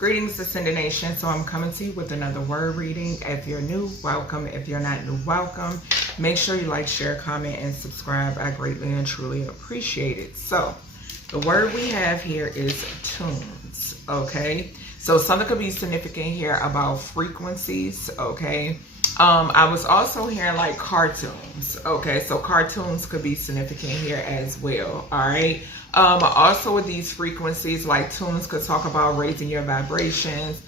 Greetings, Ascended Nation. So I'm coming to you with another word reading. If you're new, welcome. If you're not new, welcome. Make sure you like, share, comment, and subscribe. I greatly and truly appreciate it. So the word we have here is tunes, okay? So something could be significant here about frequencies, okay? I was also hearing like cartoons, okay? So cartoons could be significant here as well, all right? Also with these frequencies, like tunes could talk about raising your vibrations.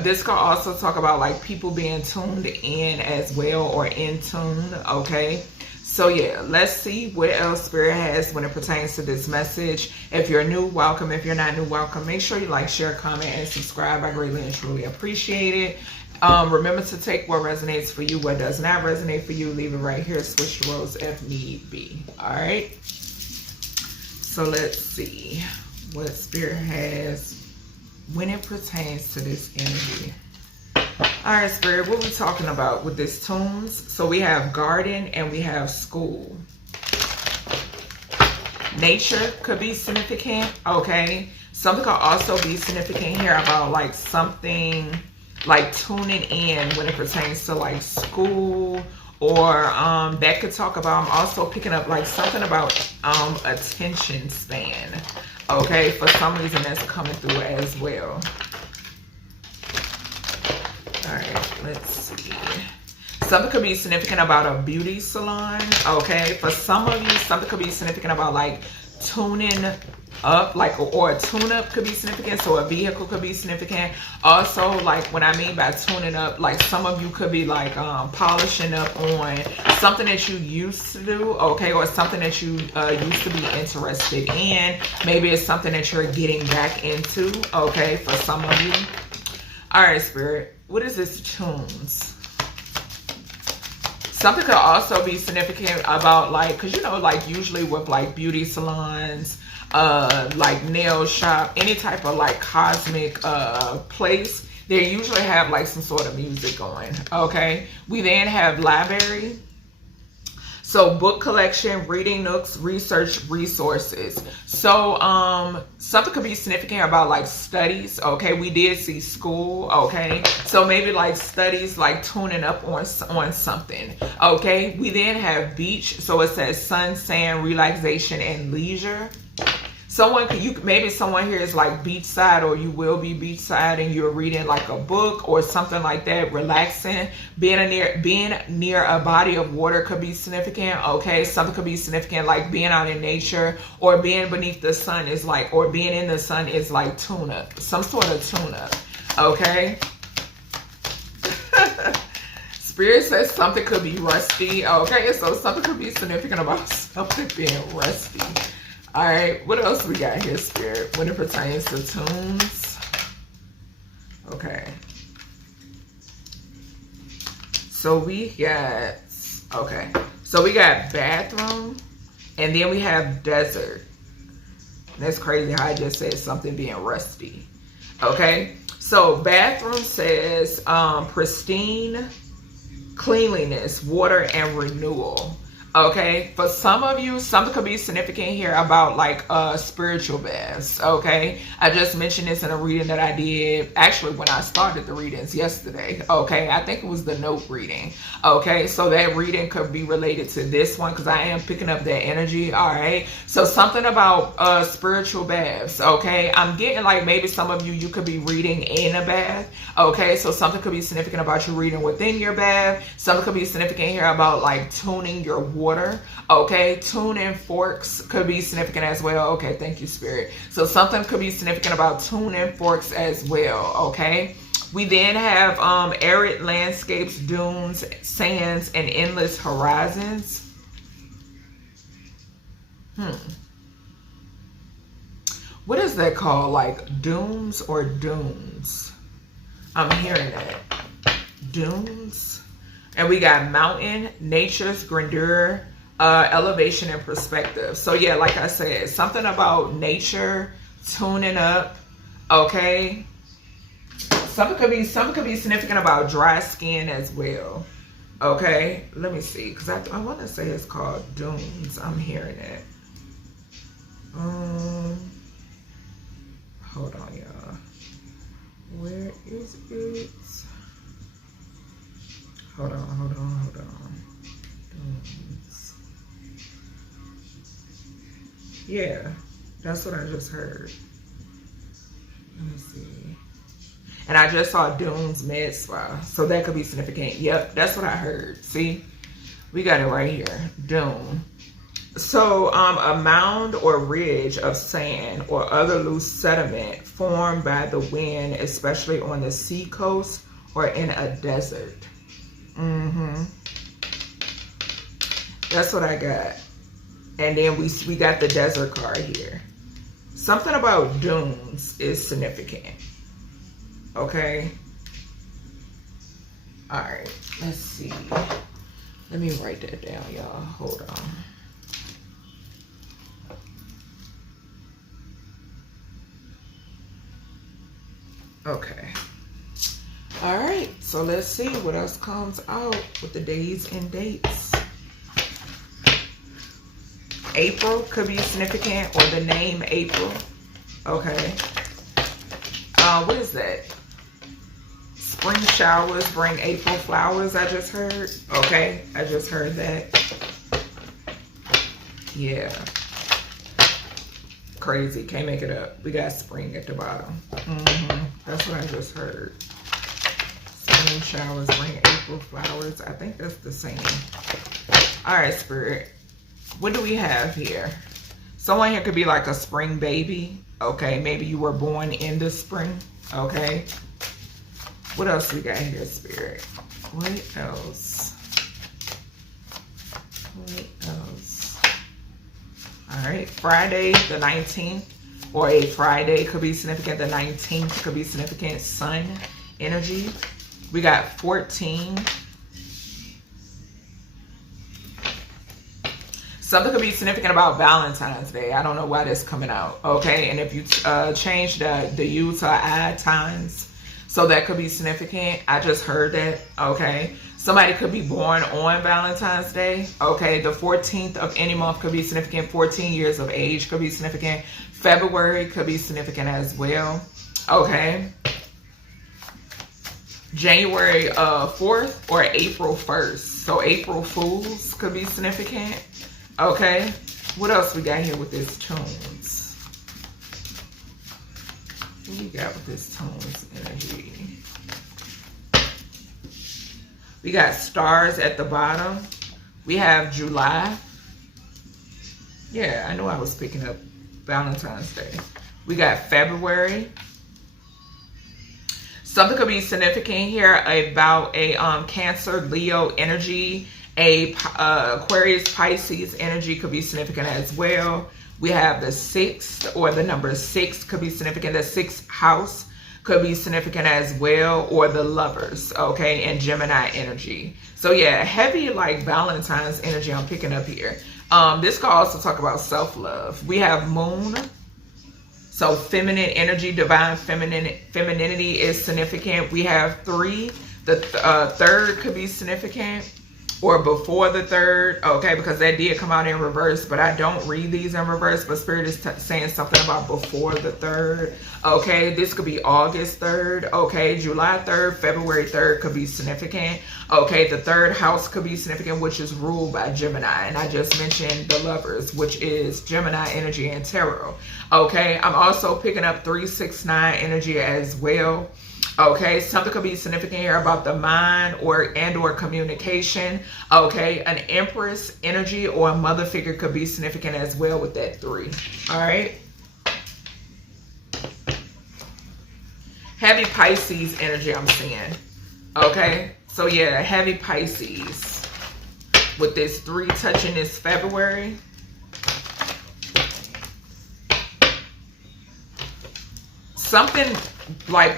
This could also talk about like people being tuned in as well, or in tune, okay? So yeah, let's see what else Spirit has when it pertains to this message. If you're new, welcome. If you're not new, welcome. Make sure you like, share, comment, and subscribe. I greatly and truly appreciate it. Remember to take what resonates for you. What does not resonate for you, leave it right here. Switch the roles if need be. All right. So let's see what Spirit has when it pertains to this energy. All right, Spirit, what are we talking about with this tunes? So we have garden and we have school. Nature could be significant, okay? Something could also be significant here about like something like tuning in when it pertains to like school, or that could talk about, I'm also picking up like something about attention span, okay? For some reason that's coming through as well. All right, let's see. Something could be significant about a beauty salon, okay? For some of you, something could be significant about like tuning up, like, or a tune-up could be significant. So a vehicle could be significant. Also, like what I mean by tuning up, like some of you could be like polishing up on something that you used to do, okay? Or something that you used to be interested in. Maybe it's something that you're getting back into, okay? For some of you. All right, Spirit, what is this tunes? Something could also be significant about like, because you know, like usually with like beauty salons, like nail shop, any type of like cosmic place, they usually have like some sort of music going, okay? We then have library. So book collection, reading nooks, research resources. So something could be significant about like studies, okay? We did see school, okay? So maybe like studies, like tuning up on something, okay? We then have beach. So it says sun, sand, relaxation, and leisure. Maybe someone here is like beachside, or you will be beachside and you're reading like a book or something like that, relaxing. Being near a body of water could be significant, okay? Something could be significant like being out in nature, or being beneath the sun is like, or being in the sun is like tune up, some sort of tune up, okay? Spirit says something could be rusty, okay? So something could be significant about something being rusty. All right, what else we got here, Spirit, when it pertains to tunes? Okay. So we got, okay. So we got bathroom, and then we have desert. That's crazy how I just said something being rusty. Okay, so bathroom says pristine, cleanliness, water, and renewal. Okay, for some of you, something could be significant here about like spiritual baths, okay? I just mentioned this in a reading that I did, actually when I started the readings yesterday, okay? I think it was the note reading, okay? So that reading could be related to this one because I am picking up that energy, all right? So something about spiritual baths, okay? I'm getting like maybe some of you could be reading in a bath, okay? So something could be significant about you reading within your bath. Something could be significant here about like tuning your water, okay? Tuning forks could be significant as well. Okay, thank you, Spirit. So something could be significant about tuning forks as well, okay? We then have arid landscapes, dunes, sands, and endless horizons. What is that called? Like dooms or dunes? I'm hearing that. Dunes. And we got mountain, nature's grandeur, elevation, and perspective. So yeah, like I said, something about nature, tuning up, okay? Something could be significant about dry skin as well, okay? Let me see, because I want to say it's called dunes. I'm hearing it. Hold on, y'all. is it? Hold on. Yeah, that's what I just heard. Let me see. And I just saw Dune's med spa, so that could be significant. Yep, that's what I heard. See, we got it right here. Dune. So, a mound or ridge of sand or other loose sediment formed by the wind, especially on the sea coast or in a desert. That's what I got. And then we got the desert card here. Something about dunes is significant. Okay. All right. Let's see. Let me write that down, y'all. Hold on. Okay. All right. So let's see what else comes out with the days and dates. April could be significant, or the name April. Okay. What is that? Spring showers bring April flowers, I just heard. Okay, I just heard that. Yeah. Crazy, can't make it up. We got spring at the bottom. That's what I just heard. Spring showers bring April flowers. I think that's the same. All right, Spirit. What do we have here? Someone here could be like a spring baby. Okay, maybe you were born in the spring. Okay. What else we got here, Spirit? What else? What else? All right, Friday the 19th, or a Friday could be significant. The 19th could be significant. Sun energy. We got 14. Something could be significant about Valentine's Day. I don't know why that's coming out. Okay, and if you change the U to I, times, so that could be significant. I just heard that. Okay, somebody could be born on Valentine's Day. Okay, the 14th of any month could be significant. 14 years of age could be significant. February could be significant as well. Okay, January 4th or April 1st. So April Fools could be significant. Okay, what else we got here with this tunes? What we got with this tunes energy? We got stars at the bottom. We have July. Yeah, I know I was picking up Valentine's Day. We got February. Something could be significant here about a Cancer, Leo energy. Aquarius, Pisces energy could be significant as well. We have the 6th, or the number 6 could be significant. The 6th house could be significant as well, or the Lovers, okay, and Gemini energy. So yeah, heavy like Valentine's energy I'm picking up here. This could also talk about self-love. We have Moon. So feminine energy, divine femininity is significant. We have 3. The 3rd could be significant, or before the 3rd, okay, because that did come out in reverse, but I don't read these in reverse, but Spirit is saying something about before the 3rd, okay. This could be August 3rd, okay, July 3rd, February 3rd could be significant, okay. The 3rd house could be significant, which is ruled by Gemini, and I just mentioned the Lovers, which is Gemini energy and tarot, okay. I'm also picking up 369 energy as well. Okay, something could be significant here about the mind or communication. Okay, an Empress energy or a mother figure could be significant as well with that 3. All right. Heavy Pisces energy I'm seeing. Okay, so yeah, heavy Pisces with this 3 touching this February. Something like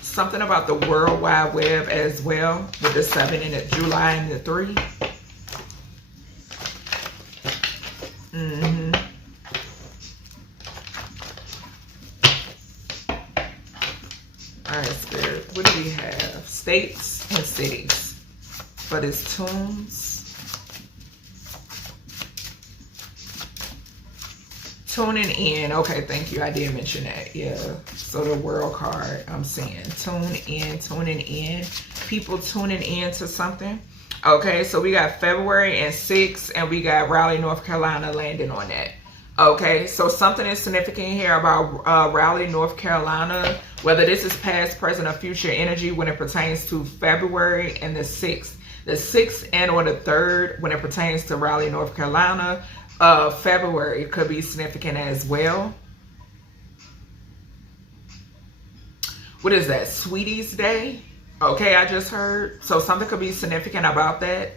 something about the World Wide Web as well with the 7 and the July and the 3. All right, Spirit, what do we have? States and cities for this tunes. Tuning in. Okay, thank you. I did mention that. Yeah. So the world card, I'm saying tuning in. People tuning in to something. Okay, so we got February and 6, and we got Raleigh, North Carolina landing on that. Okay, so something is significant here about Raleigh, North Carolina, whether this is past, present, or future energy when it pertains to February and the 6th. The 6th and or the 3rd when it pertains to Raleigh, North Carolina. February could be significant as well. What is that? Sweeties Day? Okay, I just heard. So something could be significant about that.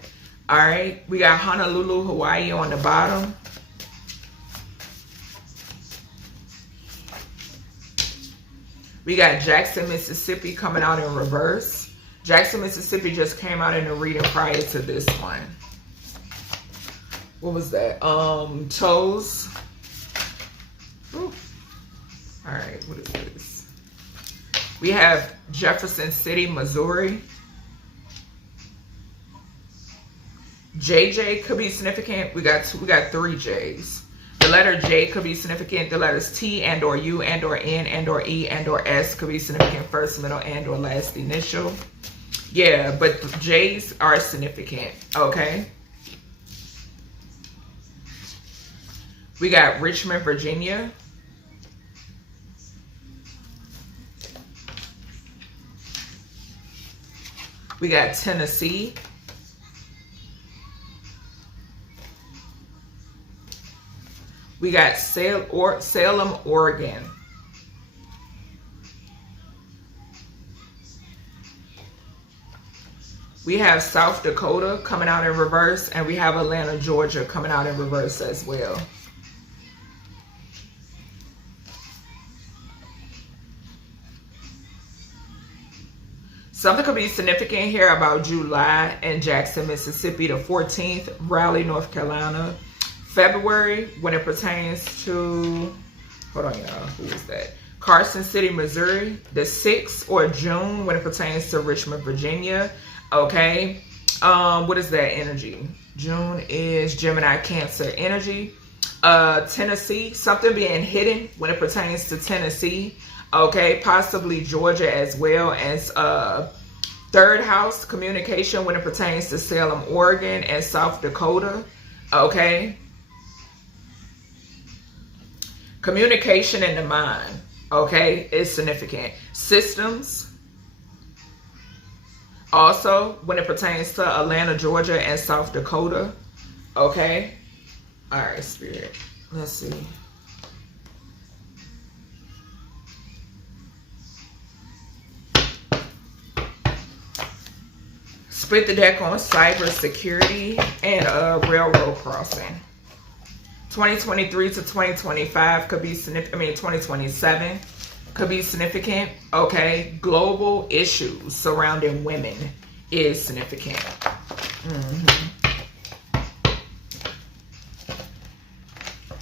All right, we got Honolulu, Hawaii on the bottom. We got Jackson, Mississippi coming out in reverse. Jackson, Mississippi just came out in the reading prior to this one. What was that? Toes. Ooh. All right, what is this? We have Jefferson City, Missouri. JJ could be significant. We got 3 J's. The letter J could be significant. The letters T and or U and or N and or E and or S could be significant. First, middle, and or last initial. Yeah, but J's are significant. Okay. We got Richmond, Virginia. We got Tennessee. We got Salem, Oregon. We have South Dakota coming out in reverse, and we have Atlanta, Georgia coming out in reverse as well. Something could be significant here about July and Jackson, Mississippi, the 14th, Raleigh, North Carolina. February, when it pertains to, hold on, y'all, who is that? Carson City, Missouri. The 6th, or June, when it pertains to Richmond, Virginia. Okay. What is that energy? June is Gemini, Cancer energy. Tennessee, something being hidden when it pertains to Tennessee. Okay, possibly Georgia as well as 3rd house, communication when it pertains to Salem, Oregon, and South Dakota. Okay. Communication in the mind, okay, is significant. Systems, also, when it pertains to Atlanta, Georgia, and South Dakota, okay. All right, Spirit, let's see. Split the deck on cyber security and railroad crossing. 2023 to 2025 could be significant. 2027 could be significant. Okay, global issues surrounding women is significant.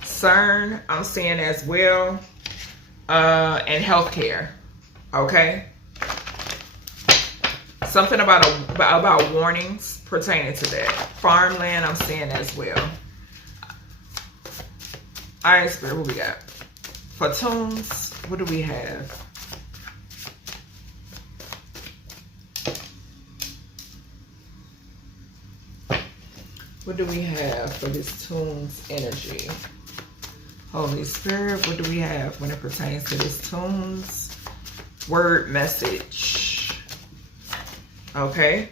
CERN, I'm seeing as well, and healthcare. Okay, something about warnings pertaining to that. Farmland, I'm seeing as well. All right, Spirit, what we got? For tunes, what do we have? What do we have for this tunes energy? Holy Spirit, what do we have when it pertains to this tunes word message? Okay.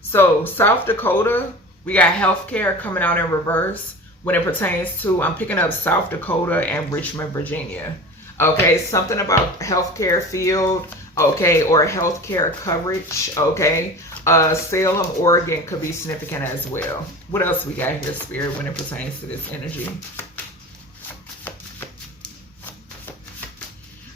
So South Dakota, we got healthcare coming out in reverse. When it pertains to, I'm picking up South Dakota and Richmond, Virginia. Okay, something about healthcare field, okay, or healthcare coverage, okay. Salem, Oregon could be significant as well. What else we got here, Spirit, when it pertains to this energy?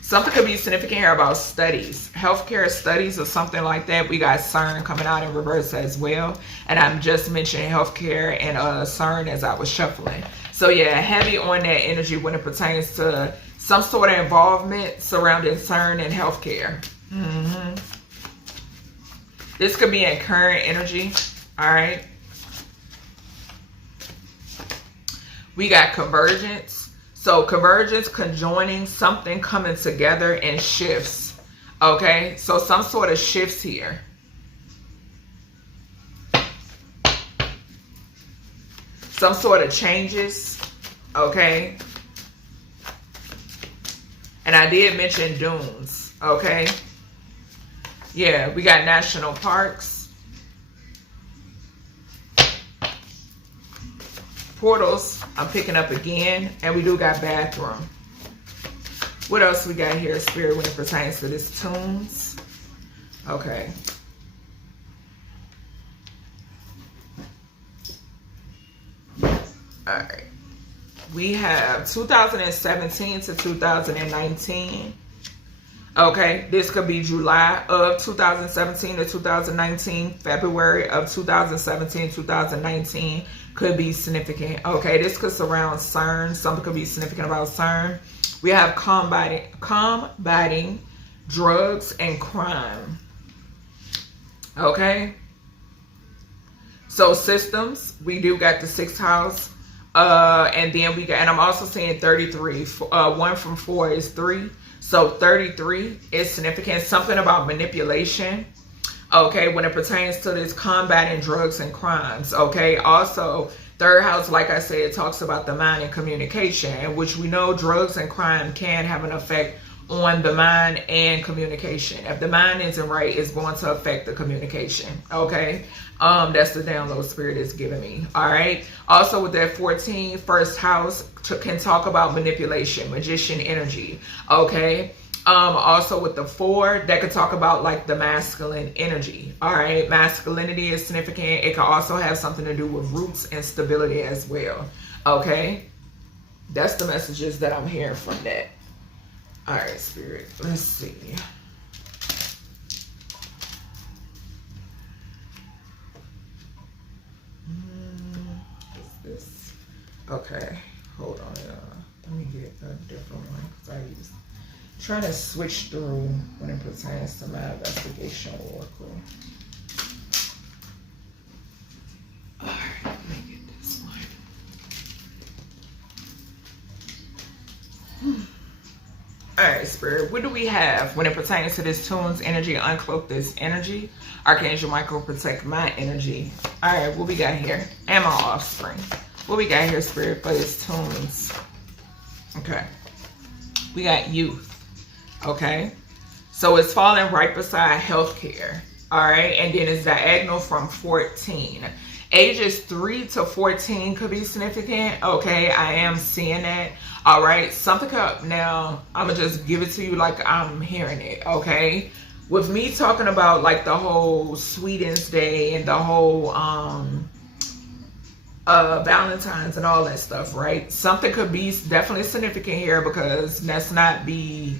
Something could be significant here about studies, healthcare studies or something like that. We got CERN coming out in reverse as well. And I'm just mentioning healthcare and CERN as I was shuffling. So yeah, heavy on that energy when it pertains to some sort of involvement surrounding CERN and healthcare. This could be in current energy. All right. We got convergence. So convergence, conjoining, something coming together and shifts. Okay, so some sort of shifts here. Some sort of changes. Okay. And I did mention dunes. Okay. Yeah, we got national parks. Portals, I'm picking up again. And we do got bathroom. What else we got here, Spirit, when it pertains to this tunes? Okay. Alright. We have 2017 to 2019. Okay, this could be July of 2017 to 2019. February of 2017, 2019 could be significant. Okay, this could surround CERN. Something could be significant about CERN. We have combating drugs and crime. Okay. So systems, we do got the 6th house. And then we got, and I'm also saying 33. 1 from 4 is 3. So 33 is significant. Something about manipulation. Okay, when it pertains to this combating drugs and crimes. Okay, also 3rd house, like I said, talks about the mind and communication, which we know drugs and crime can have an effect on the mind and communication. If the mind isn't right, it's going to affect the communication. Okay, that's the download Spirit is giving me. All right, also with that 14, 1st house can talk about manipulation, magician energy. Okay, also with the 4, that could talk about like the masculine energy. All right, masculinity is significant. It can also have something to do with roots and stability as well. Okay, that's the messages that I'm hearing from that. All right, Spirit, let's see. What's this? Okay, hold on. Let me get a different one because I use trying to switch through when it pertains to my investigation oracle. All right, let me get this one. All right, Spirit, what do we have when it pertains to this tunes energy? Uncloak this energy. Archangel Michael, protect my energy. All right, what we got here? And my offspring. What we got here, Spirit, for this tunes? Okay. We got youth. Okay. So it's falling right beside healthcare. All right. And then it's diagonal from 14. Ages 3 to 14 could be significant. Okay, I am seeing that. All right, something up now. I'm gonna just give it to you like I'm hearing it. Okay, with me talking about like the whole Sweden's Day and the whole Valentine's and all that stuff, right? Something could be definitely significant here because let's not be,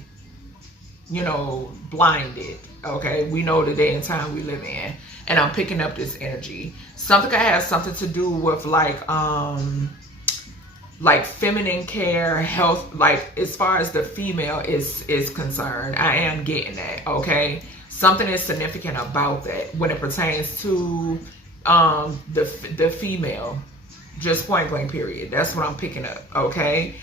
you know, blinded. Okay, we know the day and time we live in, and I'm picking up this energy. Something could have something to do with like feminine care, health, like as far as the female is concerned. I am getting that. Okay, something is significant about that when it pertains to the female, just point blank period. That's what I'm picking up. Okay,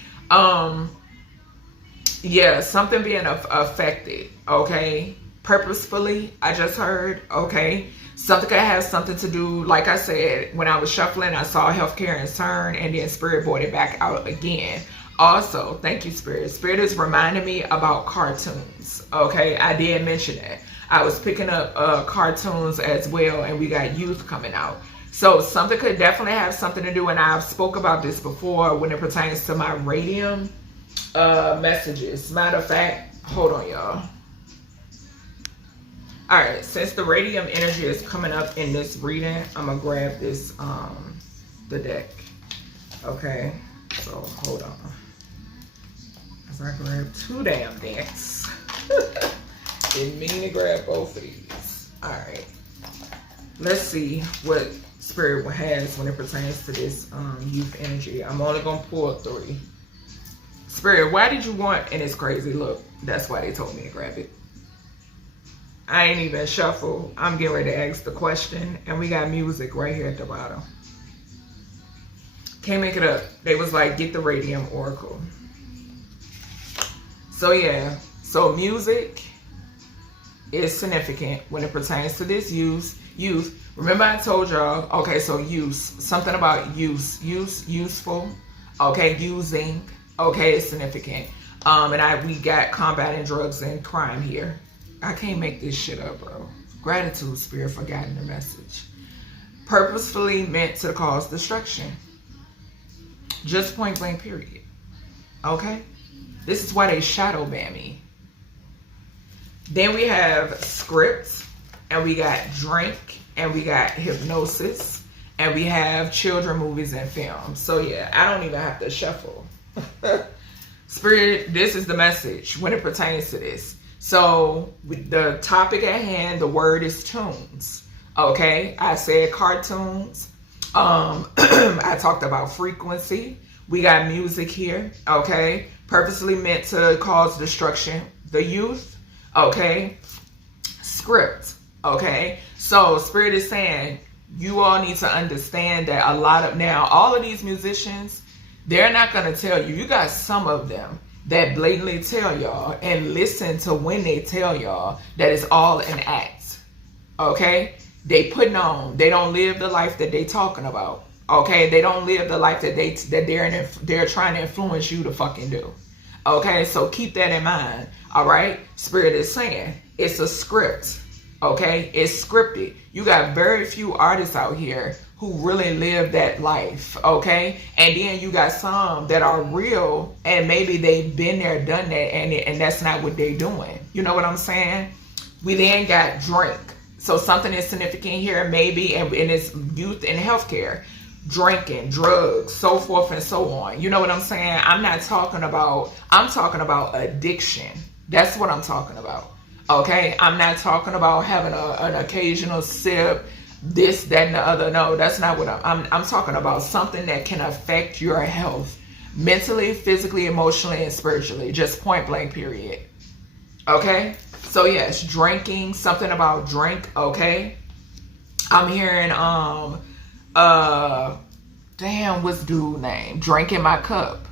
yeah, something being affected. Okay, purposefully, I just heard. Okay, something could have something to do, like I said, when I was shuffling, I saw healthcare and CERN, and then Spirit brought it back out again. Also, thank you, Spirit. Spirit is reminding me about cartoons. Okay, I did mention that. I was picking up cartoons as well, and we got youth coming out. So something could definitely have something to do, and I've spoke about this before when it pertains to my radium messages. Matter of fact, hold on, y'all. All right, since the radium energy is coming up in this reading, I'm gonna grab this the deck. Okay, so hold on. As I grab 2 damn decks. Didn't mean to grab both of these. All right, let's see what Spirit has when it pertains to this youth energy. I'm only gonna pull 3. Spirit, why did you want? And it's crazy. Look, that's why they told me to grab it. I ain't even shuffle. I'm getting ready to ask the question, and we got music right here at the bottom. Can't make it up. They was like, get the radium oracle. So yeah, so music is significant when it pertains to this youth. Remember I told y'all, okay, so use, something about useful, okay, using, okay, is significant. And we got combating drugs and crime here. I can't make this shit up, bro. Gratitude, spirit, for guiding the message. Purposefully meant to cause destruction. Just point blank, period. Okay? This is why they shadow ban me. Then we have scripts, and we got drink, and we got hypnosis, and we have children, movies, and films. So yeah, I don't even have to shuffle. Spirit, this is the message when it pertains to this. So the topic at hand, the word is tunes. Okay, I said cartoons. I talked about frequency. We got music here. Okay, purposely meant to cause destruction. The youth. Okay, script. Okay, so spirit is saying you all need to understand that a lot of now all of these musicians, they're not going to tell you. You got some of them that blatantly tell y'all and listen to when they tell y'all that it's all an act. Okay, they putting on. They don't live the life that they talking about. Okay, they don't live the life that they're trying to influence you to fucking do. Okay, so keep that in mind. All right, spirit is saying it's a script. Okay, it's scripted. You got very few artists out here who really live that life. Okay, and then you got some that are real and maybe they've been there, done that, and that's not what they're doing. You know what I'm saying? We then got drink. So something is significant here, maybe, and it's youth and healthcare. Drinking, drugs, so forth and so on. You know what I'm saying? I'm talking about addiction. That's what I'm talking about. Okay? I'm not talking about having an occasional sip, this, that, and the other. No, that's not what I'm talking about. Something that can affect your health mentally, physically, emotionally, and spiritually. Just point blank, period. Okay? So yes, drinking, something about drink, okay? I'm hearing, damn, what's dude name? Drink in my cup.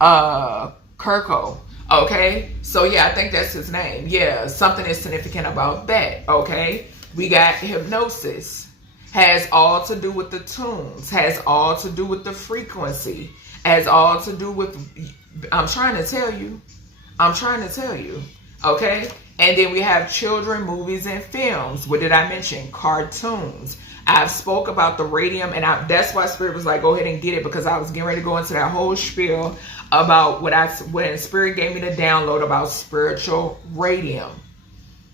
Kirko. Okay, so yeah, I think that's his name. Yeah, something is significant about that. Okay, we got hypnosis. Has all to do with the tunes. Has all to do with the frequency. Has all to do with. I'm trying to tell you. Okay, and then we have children, movies, and films. What did I mention? Cartoons. I've spoke about the radium, and that's why Spirit was like, go ahead and get it, because I was getting ready to go into that whole spiel about when Spirit gave me the download about spiritual radium.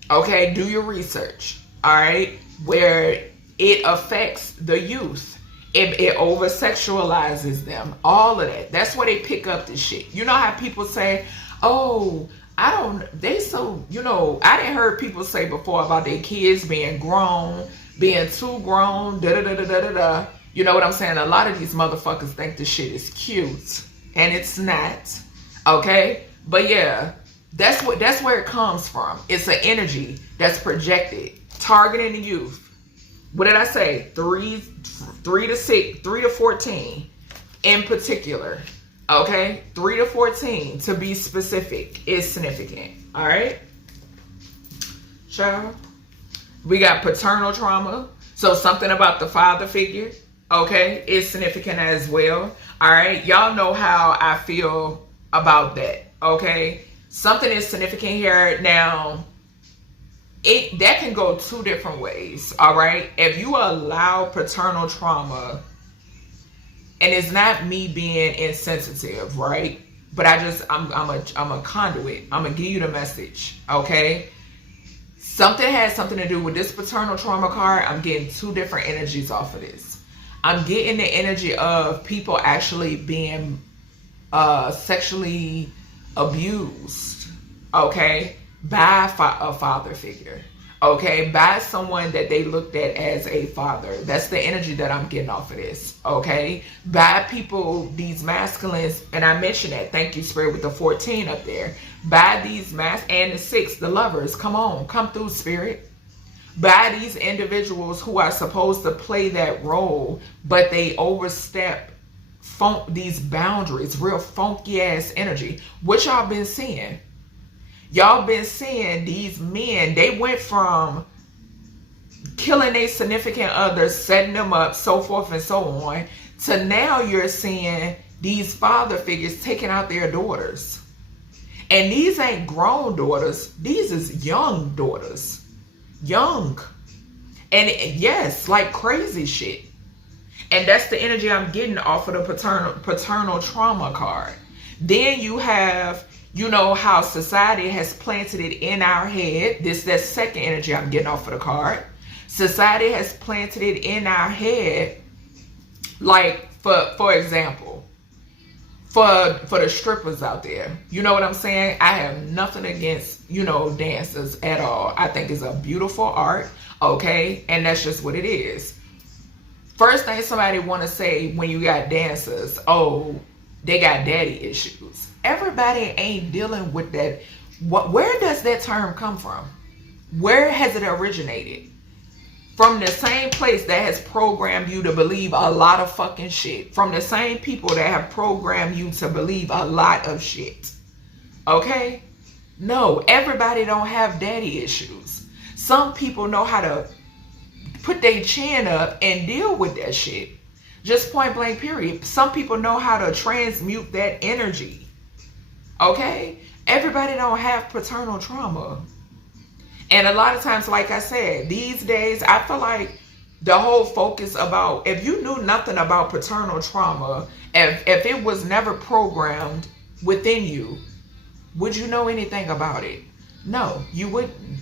Okay, do your research. All right, where it affects the youth. It over sexualizes them. All of that. That's where they pick up the shit. You know how people say, oh, I didn't heard people say before about their kids being grown, being too grown, da-da-da-da-da-da-da. You know what I'm saying? A lot of these motherfuckers think the shit is cute, and it's not. Okay? But yeah, that's where it comes from. It's an energy that's projected, targeting the youth. What did I say? 3 to 14 in particular. Okay? 3 to 14 to be specific is significant. All right? Child. We got paternal trauma. So something about the father figure, okay, is significant as well. All right. Y'all know how I feel about that. Okay. Something is significant here. Now, that can go 2 different ways. All right. If you allow paternal trauma, and it's not me being insensitive, right? But I'm a conduit. I'm gonna give you the message. Okay. Something has something to do with this paternal trauma card. I'm getting 2 different energies off of this. I'm getting the energy of people actually being sexually abused, okay, by a father figure, okay, by someone that they looked at as a father. That's the energy that I'm getting off of this, okay, by people, these masculines, and I mentioned that, thank you, Spirit, with the 14 up there, by these and the 6, the lovers, come through, Spirit, by these individuals who are supposed to play that role, but they overstep these boundaries, real funky ass energy, which y'all been seeing. Y'all been seeing these men, they went from killing their significant others, setting them up, so forth and so on, to now you're seeing these father figures taking out their daughters. And these ain't grown daughters. These is young daughters. Young. And yes, like crazy shit. And that's the energy I'm getting off of the paternal trauma card. Then you have, you know, how society has planted it in our head. That second energy I'm getting off of the card. Society has planted it in our head. Like, for example, for the strippers out there, you know what I'm saying? I have nothing against, you know, dancers at all. I think it's a beautiful art, okay? And that's just what it is. First thing somebody want to say when you got dancers, oh, they got daddy issues. Everybody ain't dealing with that. Where does that term come from? Where has it originated? From the same place that has programmed you to believe a lot of fucking shit. From the same people that have programmed you to believe a lot of shit. Okay? No, everybody don't have daddy issues. Some people know how to put their chin up and deal with that shit. Just point blank period. Some people know how to transmute that energy. Okay? Everybody don't have paternal trauma. And a lot of times, like I said, these days, I feel like the whole focus about, if you knew nothing about paternal trauma, if it was never programmed within you, would you know anything about it? No, you wouldn't.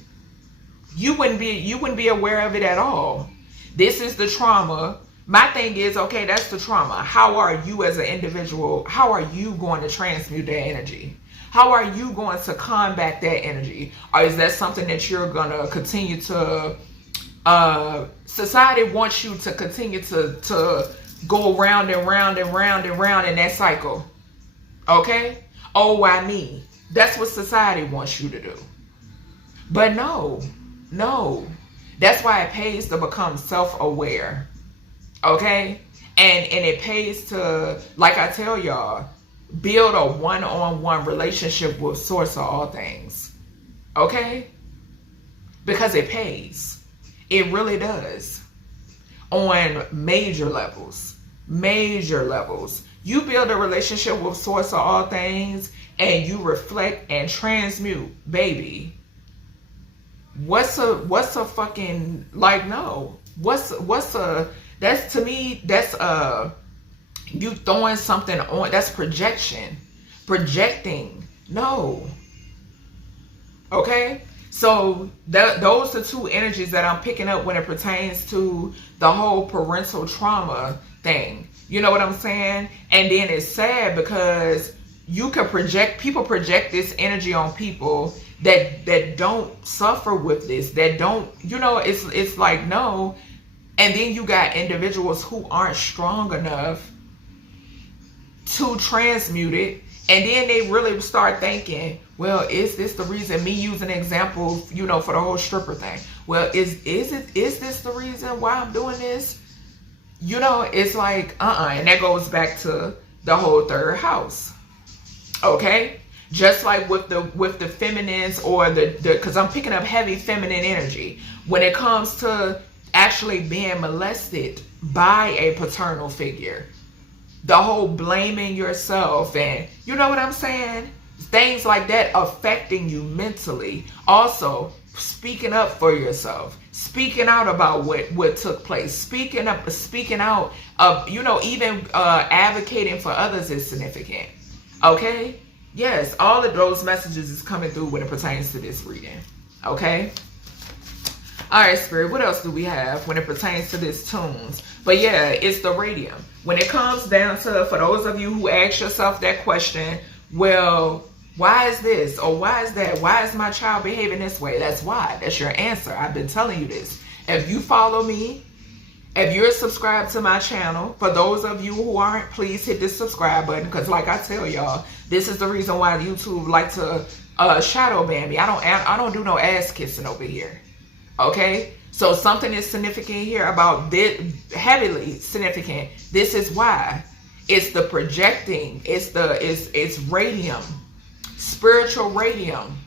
You wouldn't be aware of it at all. This is the trauma. My thing is, okay, that's the trauma. How are you as an individual? How are you going to transmute that energy? How are you going to combat that energy? Or is that something that you're going to continue to, society wants you to continue to go round and round and round and round in that cycle. Okay? Oh, why me? That's what society wants you to do. But no. That's why it pays to become self-aware. Okay? And it pays to, like I tell y'all, build a one-on-one relationship with source of all things. Okay? Because it pays. It really does. On major levels. Major levels. You build a relationship with source of all things and you reflect and transmute, baby. What's a fucking, like, no. That's, to me, that's you throwing something on. That's projection. Projecting. No. Okay? So those are two energies that I'm picking up when it pertains to the whole parental trauma thing. You know what I'm saying? And then it's sad because you can people project this energy on people that don't suffer with this, that don't, you know, it's like, no. And then you got individuals who aren't strong enough to transmute it. And then they really start thinking, well, is this the reason, me using an example, you know, for the whole stripper thing? Well, is this the reason why I'm doing this? You know, it's like, and that goes back to the whole third house. Okay? Just like with the feminines or because I'm picking up heavy feminine energy. When it comes to actually being molested by a paternal figure, the whole blaming yourself and, you know what I'm saying? Things like that affecting you mentally. Also, speaking up for yourself. Speaking out about what took place. Speaking out of, you know, even advocating for others is significant. Okay? Yes, all of those messages is coming through when it pertains to this reading. Okay? All right, Spirit, what else do we have when it pertains to this tunes? But yeah, it's the radium. When it comes down to, for those of you who ask yourself that question, well, why is this? Or why is that? Why is my child behaving this way? That's why. That's your answer. I've been telling you this. If you follow me, if you're subscribed to my channel, for those of you who aren't, please hit this subscribe button. Because like I tell y'all, this is the reason why YouTube like to shadow ban me. I don't do no ass kissing over here. Okay? So something is significant here about this, heavily significant. This is why. It's the projecting. It's radium. Spiritual radium.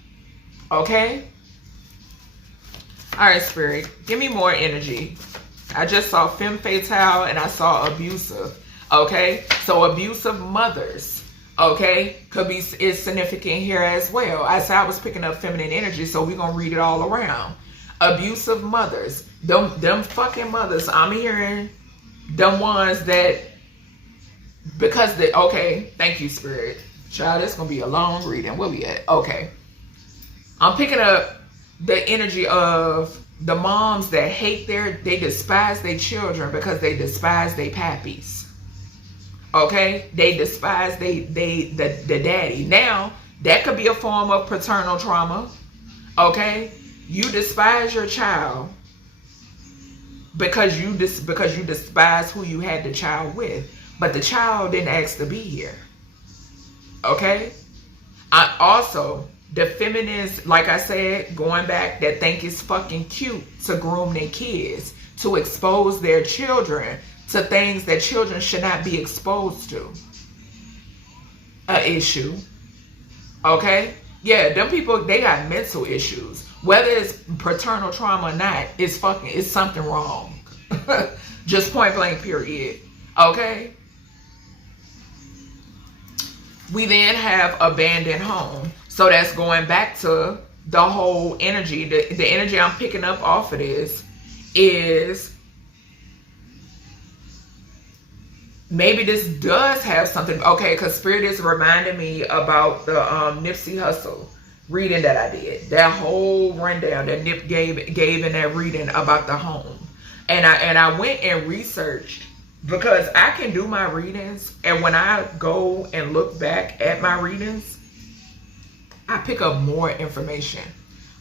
Okay? All right, Spirit, give me more energy. I just saw femme fatale and I saw abusive. Okay? So abusive mothers, okay, is significant here as well. I said I was picking up feminine energy, so we're going to read it all around. Abusive mothers. Them fucking mothers, I'm hearing them ones that, because they, okay, thank you, Spirit. Child, it's going to be a long reading. Where we at? Okay. I'm picking up the energy of the moms that hate they despise their children because they despise their pappies. Okay? They despise the daddy. Now, that could be a form of paternal trauma. Okay? You despise your child because you despise who you had the child with. But the child didn't ask to be here. Okay? I also, the feminists, like I said, going back, that think it's fucking cute to groom their kids, to expose their children to things that children should not be exposed to. An issue. Okay? Yeah, them people, they got mental issues. Whether it's paternal trauma or not, it's something wrong. Just point blank, period. Okay? We then have abandoned home. So that's going back to the whole energy. The energy I'm picking up off of this is maybe this does have something. Okay, because Spirit is reminding me about the Nipsey Hussle reading that I did. That whole rundown that Nip gave in that reading about the home. And I went and researched, because I can do my readings, and when I go and look back at my readings, I pick up more information.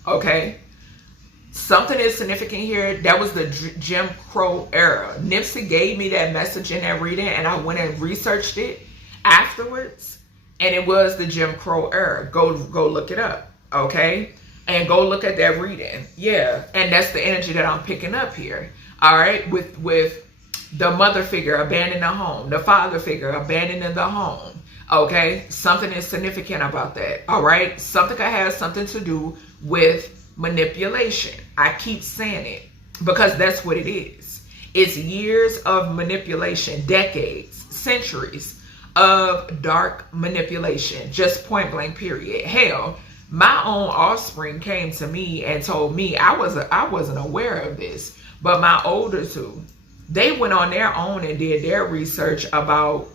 Okay? Something is significant here. That was the Jim Crow era. Nipsey gave me that message in that reading, and I went and researched it afterwards, and it was the Jim Crow era. Go look it up. Okay? And go look at that reading. Yeah. And that's the energy that I'm picking up here. All right? With the mother figure abandoning the home, the father figure abandoning the home. Okay, something is significant about that. All right, something could have something to do with manipulation. I keep saying it because that's what it is. It's years of manipulation, decades, centuries of dark manipulation, just point blank, period. Hell, my own offspring came to me and told me, I wasn't aware of this, but my older two, they went on their own and did their research about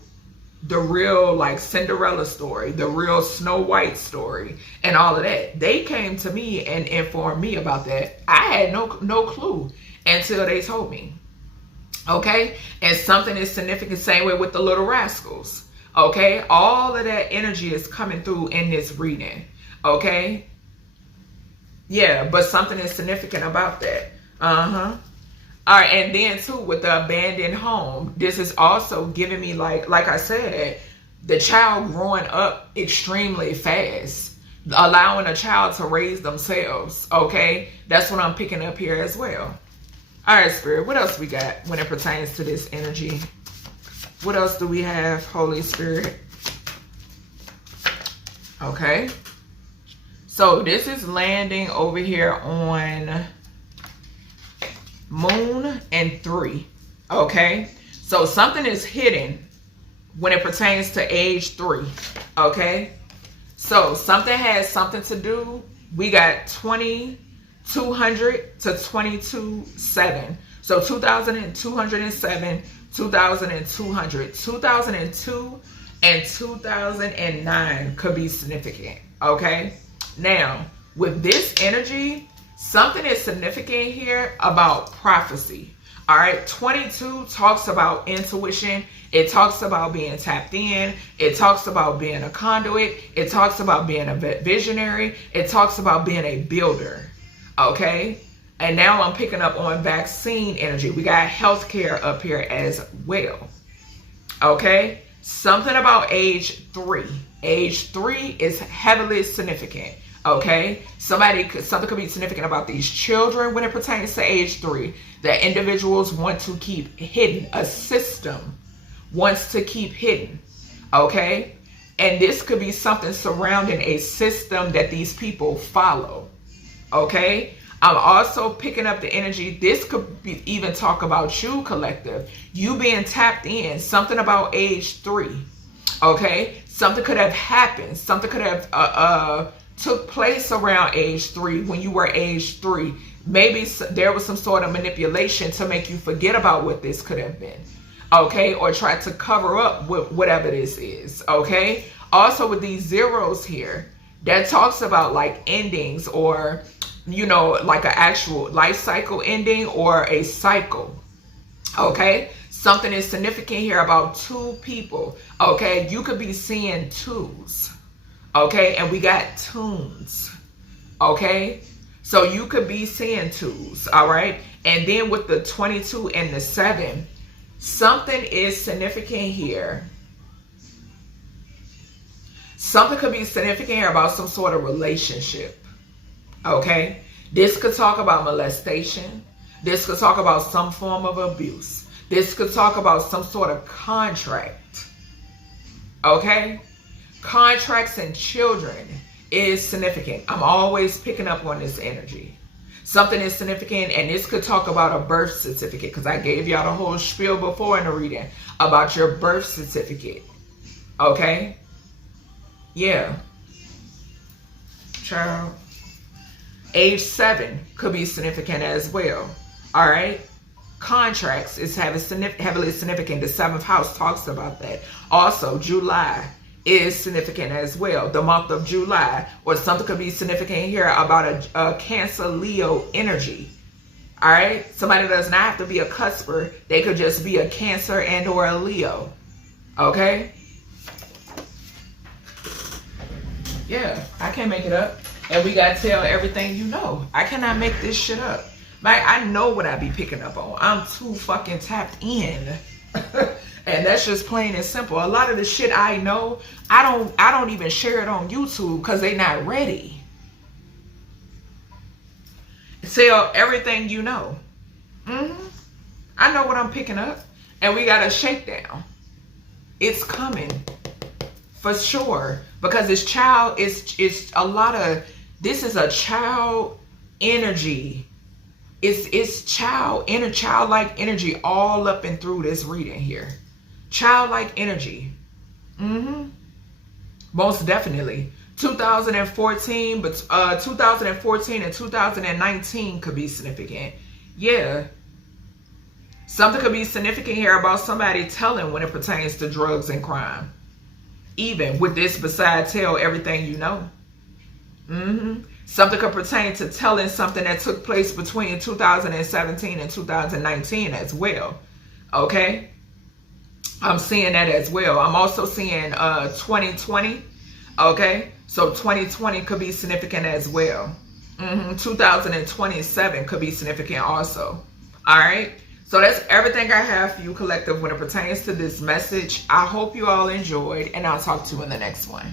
the real, like, Cinderella story, the real Snow White story, and all of that. They came to me and informed me about that. I had no clue until they told me. Okay? And something is significant, same way with the Little Rascals. Okay? All of that energy is coming through in this reading. Okay? Yeah, but something is significant about that. All right, and then too, with the abandoned home, this is also giving me, like I said, the child growing up extremely fast, allowing a child to raise themselves. Okay, that's what I'm picking up here as well. All right, Spirit, what else we got when it pertains to this energy? What else do we have, Holy Spirit? Okay, so this is landing over here on Moon and 3. Okay, so something is hidden when it pertains to age 3. Okay, so something has something to do. We got 2200 to 2207. So 2207, 2200, 2002 and 2009 could be significant. Okay, now with this energy, something is significant here about prophecy. All right, 22 talks about intuition. It talks about being tapped in. It talks about being a conduit. It talks about being a visionary. It talks about being a builder. Okay, and now I'm picking up on vaccine energy. We got healthcare up here as well. Okay, something about age 3. Age 3 is heavily significant. Okay, something could be significant about these children when it pertains to age 3. That individuals want to keep hidden. A system wants to keep hidden. Okay, And this could be something surrounding a system that these people follow. Okay? I'm also picking up the energy. This could be even talk about you, collective. You being tapped in. Something about age 3. Okay? Something could have happened. Something could have took place around age 3 when you were age 3. Maybe there was some sort of manipulation to make you forget about what this could have been. Okay? Or try to cover up whatever this is. Okay? Also with these zeros here, that talks about like endings, or you know, like an actual life cycle ending or a cycle. Okay? Something is significant here about 2 people. Okay? You could be seeing 2s. Okay? And we got tunes. Okay? So you could be seeing 2s. All right? And then with the 22 and the 7, something is significant here. Something could be significant here about some sort of relationship. Okay? This could talk about molestation. This could talk about some form of abuse. This could talk about some sort of contract. Okay? Contracts and children is significant. I'm always picking up on this energy. Something is significant, and this could talk about a birth certificate, because I gave y'all the whole spiel before in the reading about your birth certificate. Okay? Yeah. Child. Age 7 could be significant as well. All right. Contracts is heavily significant. The 7th house talks about that. Also, July is significant as well. The month of July, or something could be significant here about a Cancer Leo energy. All right. Somebody does not have to be a cusper. They could just be a Cancer and or a Leo. Okay. Yeah, I can't make it up. And we got to tell everything you know. I cannot make this shit up. Like, I know what I be picking up on. I'm too fucking tapped in. And that's just plain and simple. A lot of the shit I know, I don't even share it on YouTube because they not ready. Tell everything you know. I know what I'm picking up. And we got a shakedown. It's coming. For sure. Because it's child, it's a lot of, this is a child energy. It's childlike energy all up and through this reading here. Childlike energy. Most definitely. 2014, but 2014 and 2019 could be significant. Yeah. Something could be significant here about somebody telling when it pertains to drugs and crime. Even with this beside tell everything you know. Something could pertain to telling something that took place between 2017 and 2019 as well. Okay? I'm seeing that as well. I'm also seeing 2020. Okay? So 2020 could be significant as well. 2027 could be significant also. All right? So that's everything I have for you, collective, when it pertains to this message. I hope you all enjoyed, and I'll talk to you in the next one.